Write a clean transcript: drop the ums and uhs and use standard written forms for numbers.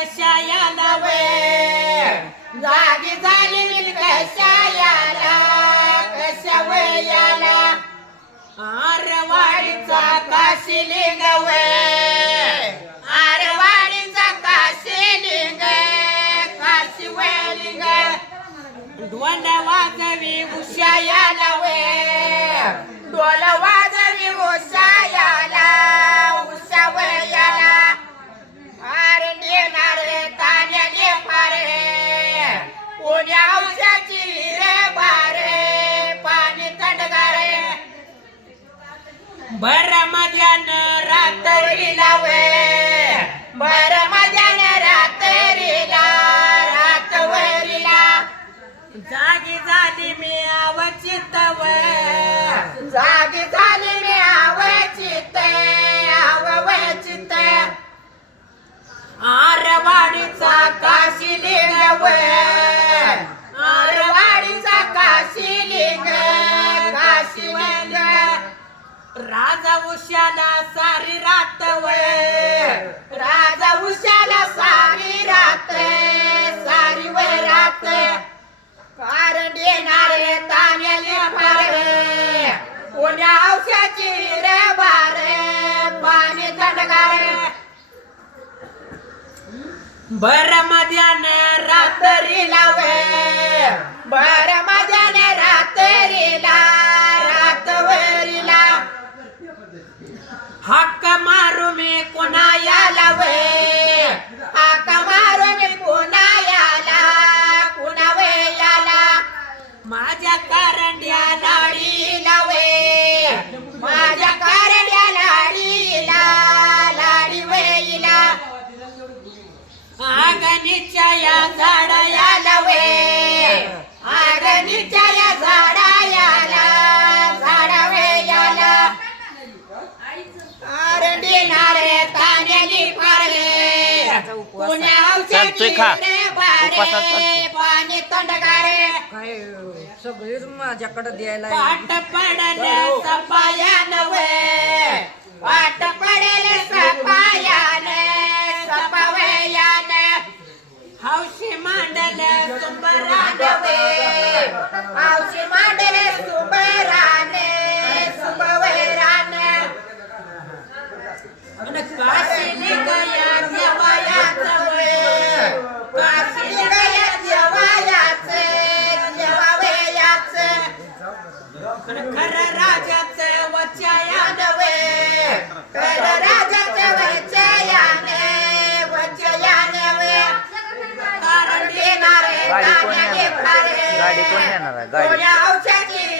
कशायाला वे जागी झाली कशायाला कशा वयाला आरवाडीचा काशिलिंग वे आरवाडीचा काशिलिंग काशी वलिंग ढोल वाजवी उषायाला वे ढोल वाजवी उषायाला उषा वयाला अरे नेणारे तान्याने पारे पुण्या औषाची रे बारे पाणी थंडगारे बर मध्यान रात्रीला वे बर मध्यान रात्रीला रातवरीला जागी झाली मी अवचित जागी झाली मी अवचित अवचित आरवाडीचा काशिलिंग वे आरवाडीचा काशिलिंग काशिलिंग राजा उशाला सारी रात वे राजा उशाला सारी रात सारी वे रात कारण येणारे तान्याले पारे पुण्या औषाची रे बारे पाणी थंडगारे बर मध्यान रात्रीला वे बर मध्यान रात्रीला रातवरीला हक्क मारू मी कोणायाला वे हक्क मारू मी कोणायाला कुणा वेयाला माझ्या कारंड्या लाडीला वे माझ्या कारंड्या लाडीला लाडी वेईला आगनीच्या या झाडायाला वे आगनीच्या या झाडायाला झाडावेयाला आरंडीनारे तान्याली पारले पुण्या औषधी रे बारे पाणी थंडगारे काय सगळेच माझ्याकडे द्यायला पाट पडले सपायान वे पाट पडले सपायान सपावयान हौशी मांडले सुंबरान वे हौशी मांडले सुंबरान सुंबवरान काशिलिंग या देवायाच वे काशिलिंग या देवायाच देवावयाच खर राजाच वचयान वे खर राजाच वचयान वचयान वे कारण देणारे तान्याने पारे गाडी कोण नेणार आहे? गाडी पुण्या औषधी